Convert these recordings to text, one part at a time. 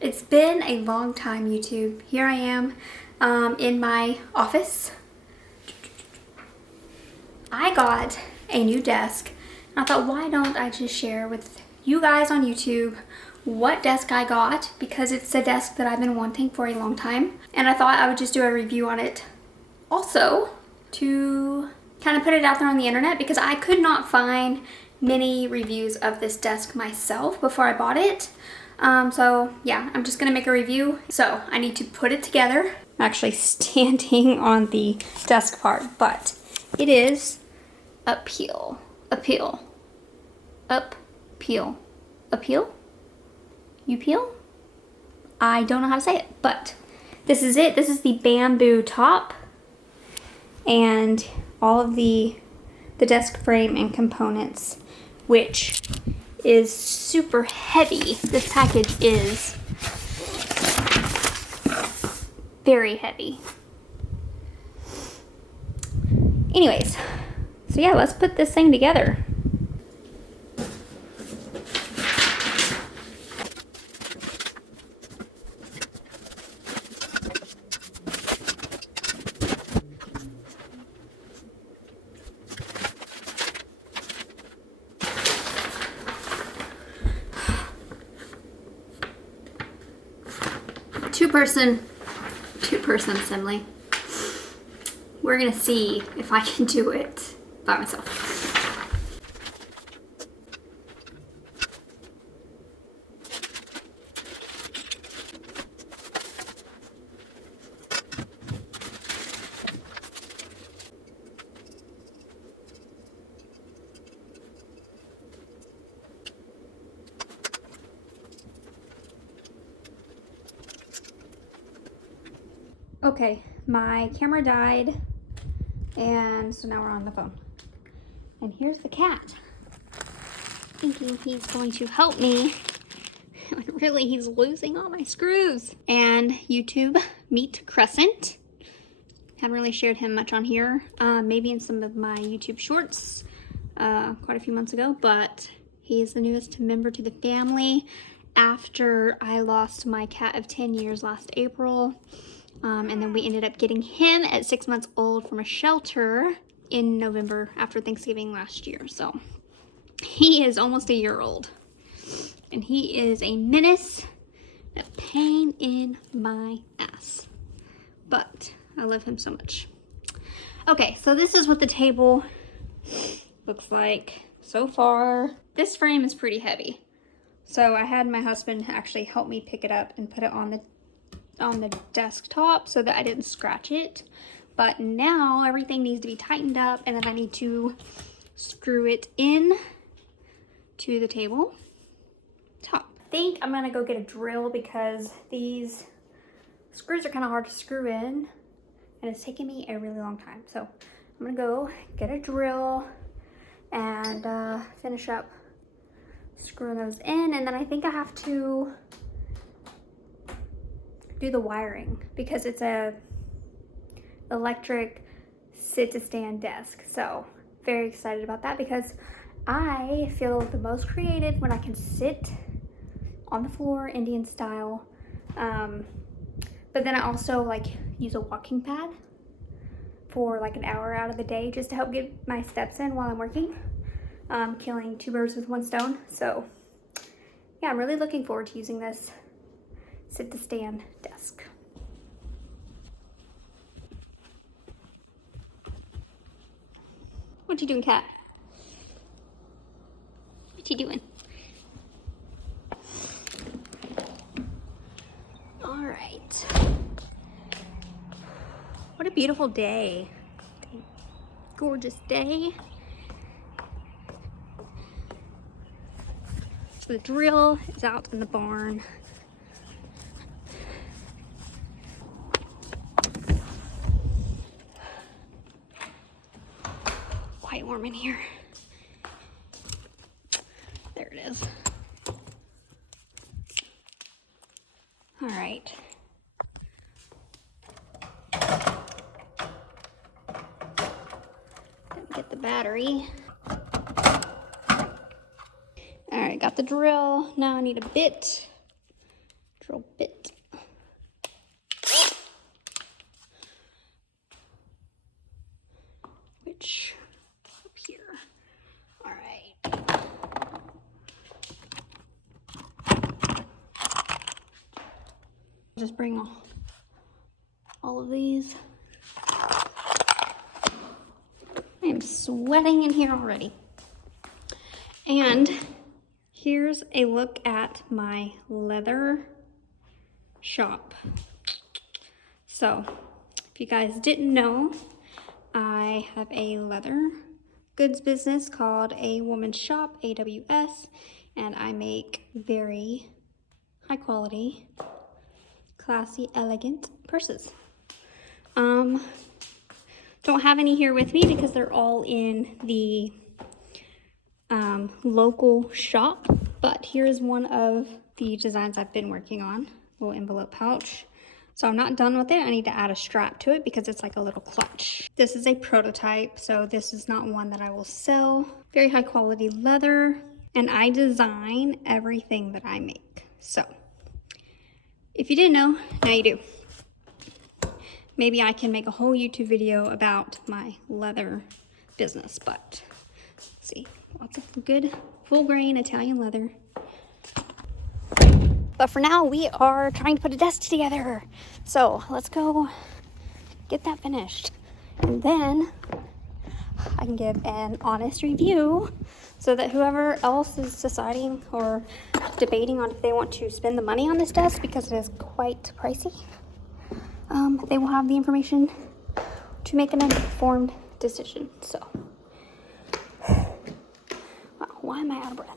It's been a long time, YouTube. Here I am in my office. I got a new desk. I thought, why don't I just share with you guys on YouTube what desk I got, because it's a desk that I've been wanting for a long time. And I thought I would just do a review on it also to kind of put it out there on the internet, because I could not find many reviews of this desk myself before I bought it. So yeah, I'm just gonna make a review. So I need to put it together. I'm actually standing on the desk part, but it is Uppeal. Uppeal. Uppeal. Uppeal? Uppeal? I don't know how to say it, but this is it. This is the bamboo top and all of the desk frame and components, which is super heavy. This package is very heavy. Anyways, so yeah, let's put this thing together. Two-person assembly. We're gonna see if I can do it by myself. Okay, my camera died, and so now we're on the phone. And here's the cat, thinking he's going to help me. Really, he's losing all my screws. And YouTube, Meet Crescent. Haven't really shared him much on here. Maybe in some of my YouTube shorts quite a few months ago, but he is the newest member to the family after I lost my cat of 10 years last April. And then we ended up getting him at 6 months old from a shelter in November after Thanksgiving last year. So he is almost a year old, and he is a menace, a pain in my ass, but I love him so much. Okay, so this is what the table looks like so far. This frame is pretty heavy, so I had my husband actually help me pick it up and put it on the desktop so that I didn't scratch it. But now everything needs to be tightened up, and then I need to screw it in to the table top. I think I'm gonna go get a drill because these screws are kind of hard to screw in, and it's taking me a really long time. So I'm gonna go get a drill and finish up screwing those in, and then I think I have to do the wiring because it's a electric sit to stand desk. So very excited about that because I feel the most creative when I can sit on the floor Indian style, but then I also like use a walking pad for like an hour out of the day just to help get my steps in while I'm working, killing two birds with one stone. So yeah, I'm really looking forward to using this sit to stand desk. What you doing, cat? What you doing? All right. What a beautiful day. Gorgeous day. So the drill is out in the barn. Quite warm in here. There it is. All right. Get the battery. All right, got the drill. Now I need a bit. Drill little bit. Which up here. All right. Just bring all of these. I am sweating in here already. And here's a look at my leather shop. So, if you guys didn't know, I have a leather goods business called A Woman's Shop, AWS, and I make very high quality, classy, elegant purses. Don't have any here with me because they're all in the local shop, but here's one of the designs I've been working on, little envelope pouch. So I'm not done with it. I need to add a strap to it because it's like a little clutch. This is a prototype, so this is not one that I will sell. Very high quality leather, and I design everything that I make. So if you didn't know, now you do. Maybe I can make a whole YouTube video about my leather business, but let's see, lots of good full grain Italian leather. But for now, we are trying to put a desk together. So let's go get that finished. And then I can give an honest review so that whoever else is deciding or debating on if they want to spend the money on this desk, because it is quite pricey, they will have the information to make an informed decision. So, wow, why am I out of breath?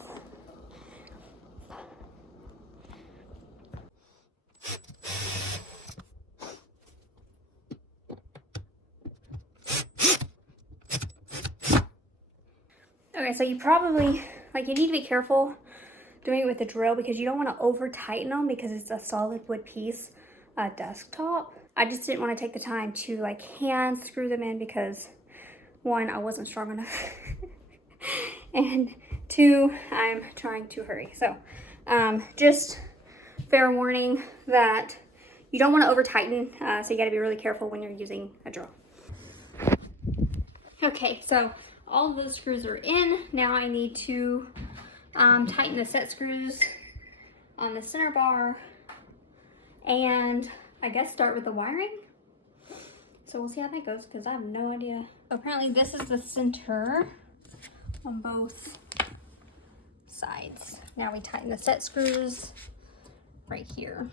Okay, so you probably, you need to be careful doing it with the drill because you don't want to over tighten them because it's a solid wood piece desktop. I just didn't want to take the time to hand screw them in because one, I wasn't strong enough and two, I'm trying to hurry. So just fair warning that you don't want to over tighten, so you got to be really careful when you're using a drill. Okay, so all of those screws are in. Now I need to tighten the set screws on the center bar and I guess start with the wiring. So we'll see how that goes because I have no idea. Apparently this is the center on both sides. Now we tighten the set screws right here.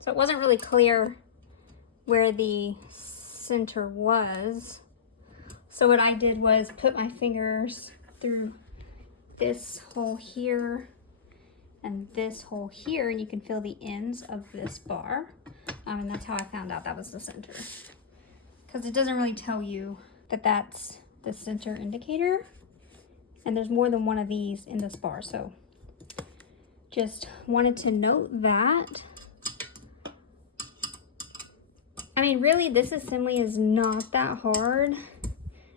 So it wasn't really clear where the center was. So what I did was put my fingers through this hole here and this hole here, and you can feel the ends of this bar. And that's how I found out that was the center. Because it doesn't really tell you that that's the center indicator. And there's more than one of these in this bar. So just wanted to note that. I mean, really, this assembly is not that hard.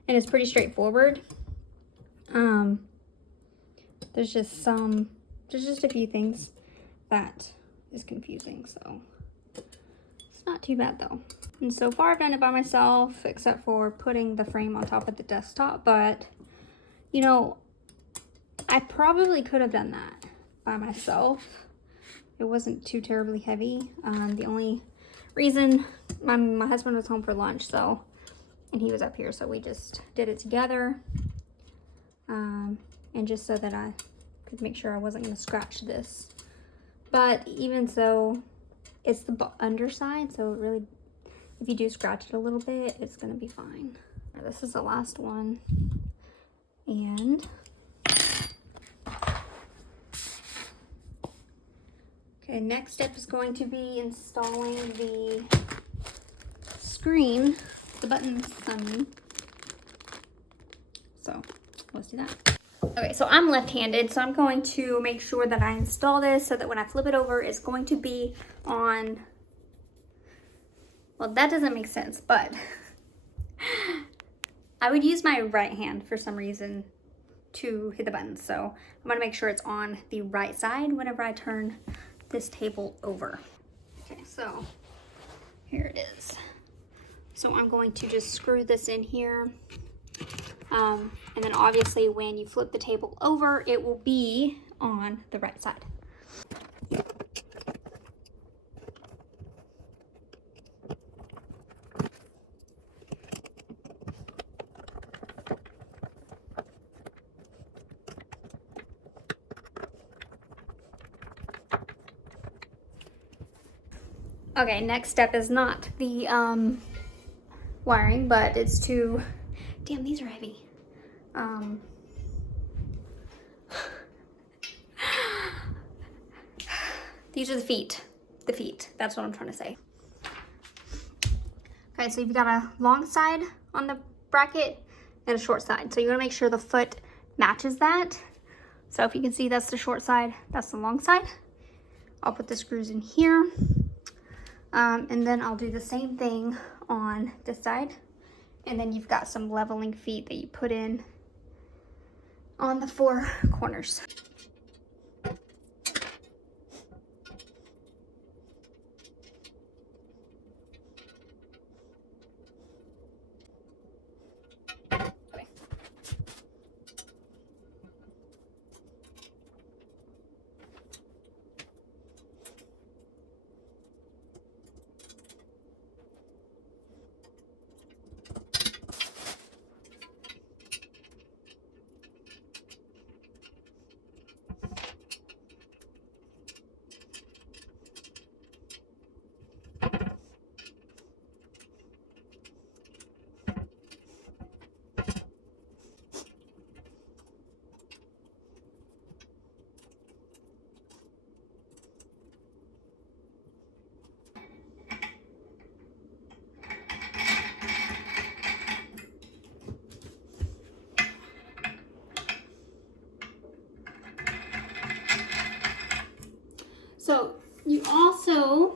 And it's pretty straightforward. There's just a few things that is confusing, so it's not too bad though. And so far I've done it by myself, except for putting the frame on top of the desktop, but you know, I probably could have done that by myself. It wasn't too terribly heavy. The only reason my husband was home for lunch, so, and he was up here, so we just did it together. And just so that I could make sure I wasn't going to scratch this. But even so, it's the underside, so it really, if you do scratch it a little bit, it's going to be fine. This is the last one. And okay, next step is going to be installing the screen, the buttons, so let's do that. Okay, so I'm left-handed, so I'm going to make sure that I install this so that when I flip it over, it's going to be on, well, that doesn't make sense, but I would use my right hand for some reason to hit the buttons. So I'm gonna make sure it's on the right side whenever I turn this table over. Okay, so here it is. So I'm going to just screw this in here. And then obviously when you flip the table over, it will be on the right side. Okay, next step is not the wiring, but it's to, damn, these are heavy. These are the feet, that's what I'm trying to say. Okay, so you've got a long side on the bracket and a short side. So you wanna make sure the foot matches that. So if you can see, that's the short side, that's the long side. I'll put the screws in here. And then I'll do the same thing on this side. And then you've got some leveling feet that you put in on the 4 corners. So you also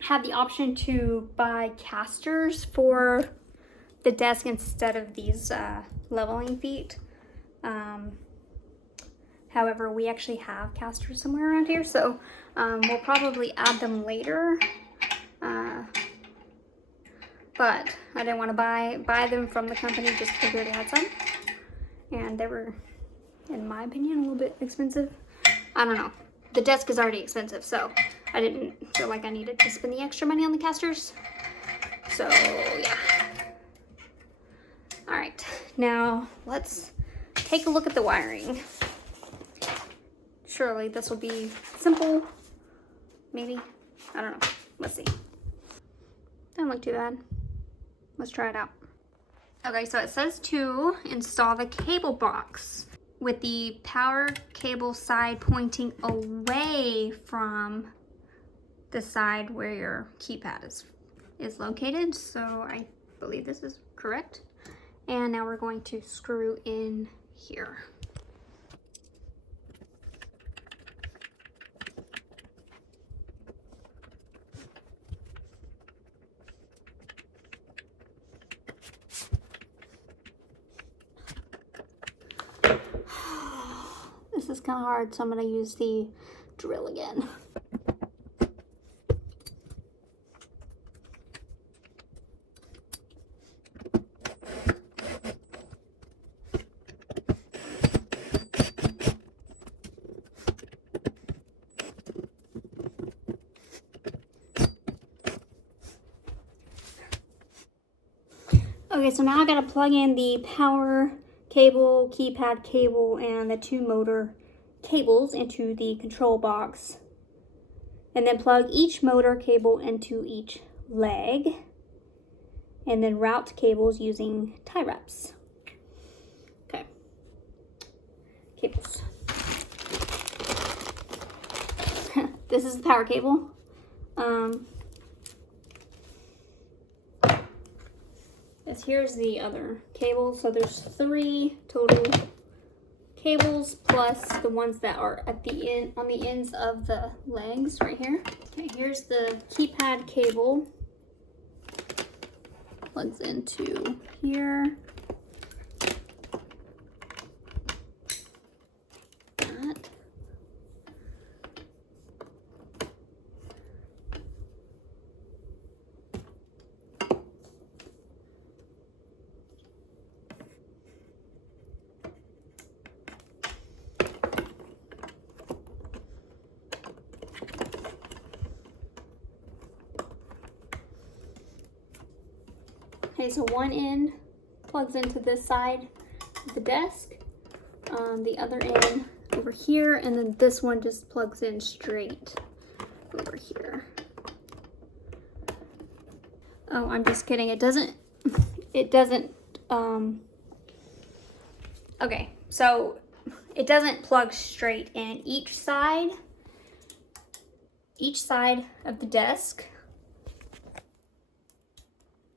have the option to buy casters for the desk instead of these leveling feet. However, we actually have casters somewhere around here, so we'll probably add them later. But I didn't want to buy them from the company just because we already had some. And they were, in my opinion, a little bit expensive. I don't know. The desk is already expensive, so I didn't feel like I needed to spend the extra money on the casters. So, yeah. All right, now let's take a look at the wiring. Surely this will be simple, maybe. I don't know, let's see. Doesn't look too bad. Let's try it out. Okay, so it says to install the cable box with the power cable side pointing away from the side where your keypad is located. So I believe this is correct. And now we're going to screw in here. This is kind of hard, so I'm going to use the drill again. Okay, so now I gotta plug in the power cable, keypad cable, and the 2 motor cables into the control box. And then plug each motor cable into each leg. And then route cables using tie wraps. Okay. Cables. This is the power cable. Here's the other cable. So there's 3 total cables plus the ones that are at the end, on the ends of the legs right here. Okay, here's the keypad cable. Plugs into here. Okay, so one end plugs into this side of the desk, the other end over here, and then this one just plugs in straight over here. Oh, I'm just kidding. It doesn't, okay, so it doesn't plug straight in. Each side of the desk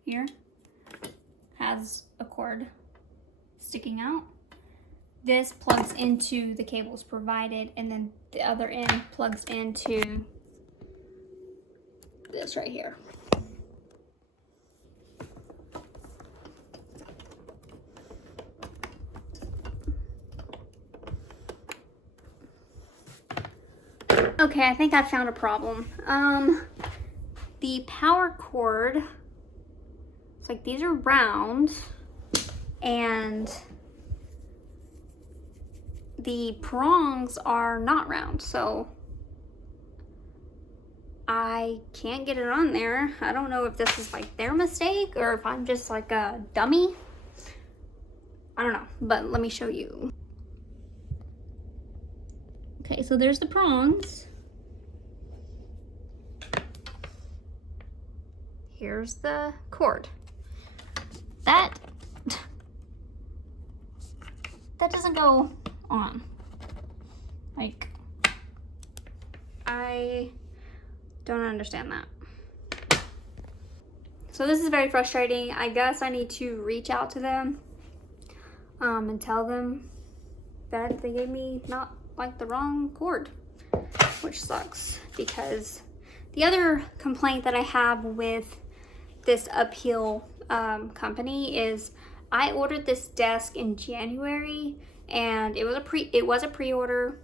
here has a cord sticking out. This plugs into the cables provided, and then the other end plugs into this right here. Okay, I think I found a problem. The power cord, it's like these are round, and the prongs are not round, so I can't get it on there. I don't know if this is like their mistake or if I'm just like a dummy. I don't know, but let me show you. Okay, so there's the prongs. Here's the cord. That doesn't go on. Like, I don't understand that. So this is very frustrating. I guess I need to reach out to them and tell them that they gave me not like the wrong cord, which sucks, because the other complaint that I have with this Uppeal company is I ordered this desk in January, and it was a pre-order.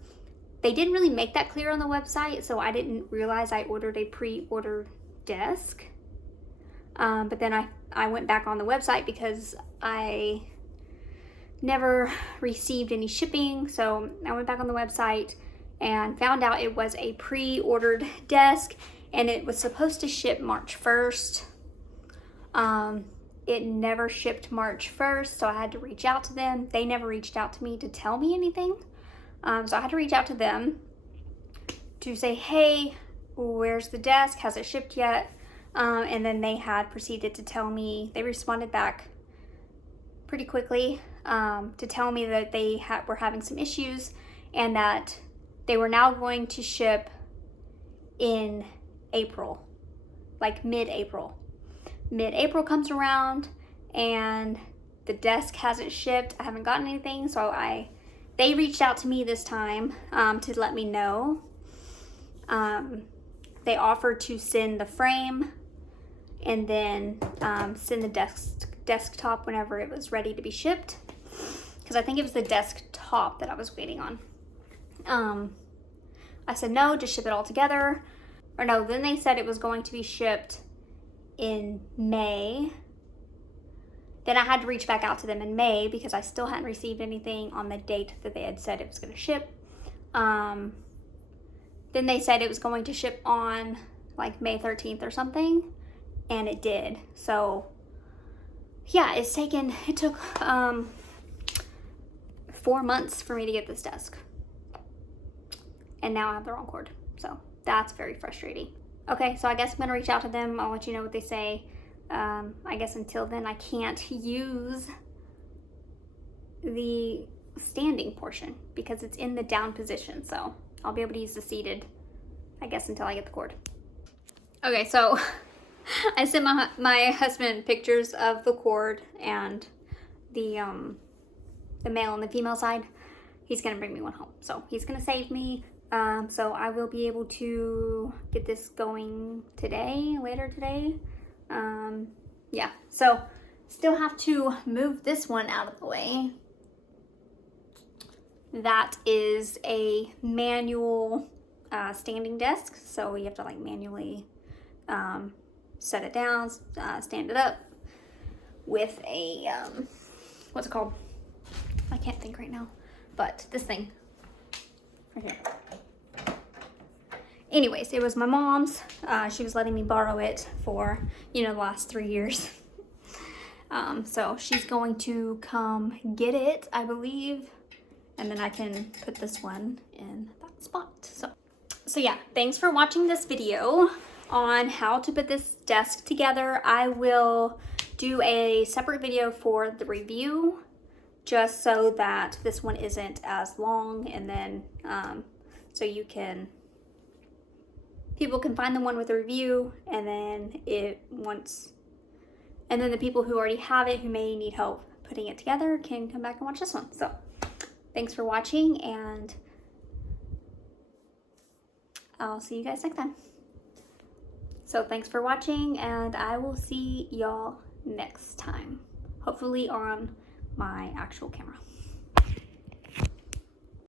They didn't really make that clear on the website, so I didn't realize I ordered a pre-ordered desk. But then I went back on the website because I never received any shipping, so I went back on the website and found out it was a pre-ordered desk, and it was supposed to ship March 1st. It never shipped March 1st, so I had to reach out to them. They never reached out to me to tell me anything. So I had to reach out to them to say, hey, where's the desk? Has it shipped yet? And then they had proceeded to tell me, they responded back pretty quickly to tell me that they were having some issues and that they were now going to ship in April, like mid-April. Mid-April comes around and the desk hasn't shipped. I haven't gotten anything, so they reached out to me this time to let me know. They offered to send the frame and then send the desktop whenever it was ready to be shipped, because I think it was the desktop that I was waiting on. I said no, just ship it all together. Or no, then they said it was going to be shipped in May. Then I had to reach back out to them in May because I still hadn't received anything on the date that they had said it was going to ship. Then they said it was going to ship on like May 13th or something, and it did. So yeah, it took 4 months for me to get this desk, and now I have the wrong cord. So that's very frustrating. Okay, so I guess I'm gonna reach out to them. I'll let you know what they say. I guess until then I can't use the standing portion because it's in the down position. So I'll be able to use the seated, I guess, until I get the cord. Okay, so I sent my husband pictures of the cord and the male and the female side. He's gonna bring me one home, so he's gonna save me. So I will be able to get this going later today. Yeah, so still have to move this one out of the way. That is a manual standing desk, so you have to like manually set it down, stand it up with a, what's it called? I can't think right now, but this thing right here. Anyways, it was my mom's. She was letting me borrow it for, the last 3 years. So she's going to come get it, I believe, and then I can put this one in that spot. So yeah, thanks for watching this video on how to put this desk together. I will do a separate video for the review, just so that this one isn't as long, and then so people can find the one with a review, and then the people who already have it, who may need help putting it together, can come back and watch this one. So thanks for watching, and I'll see you guys next time. So thanks for watching, and I will see y'all next time, hopefully on my actual camera.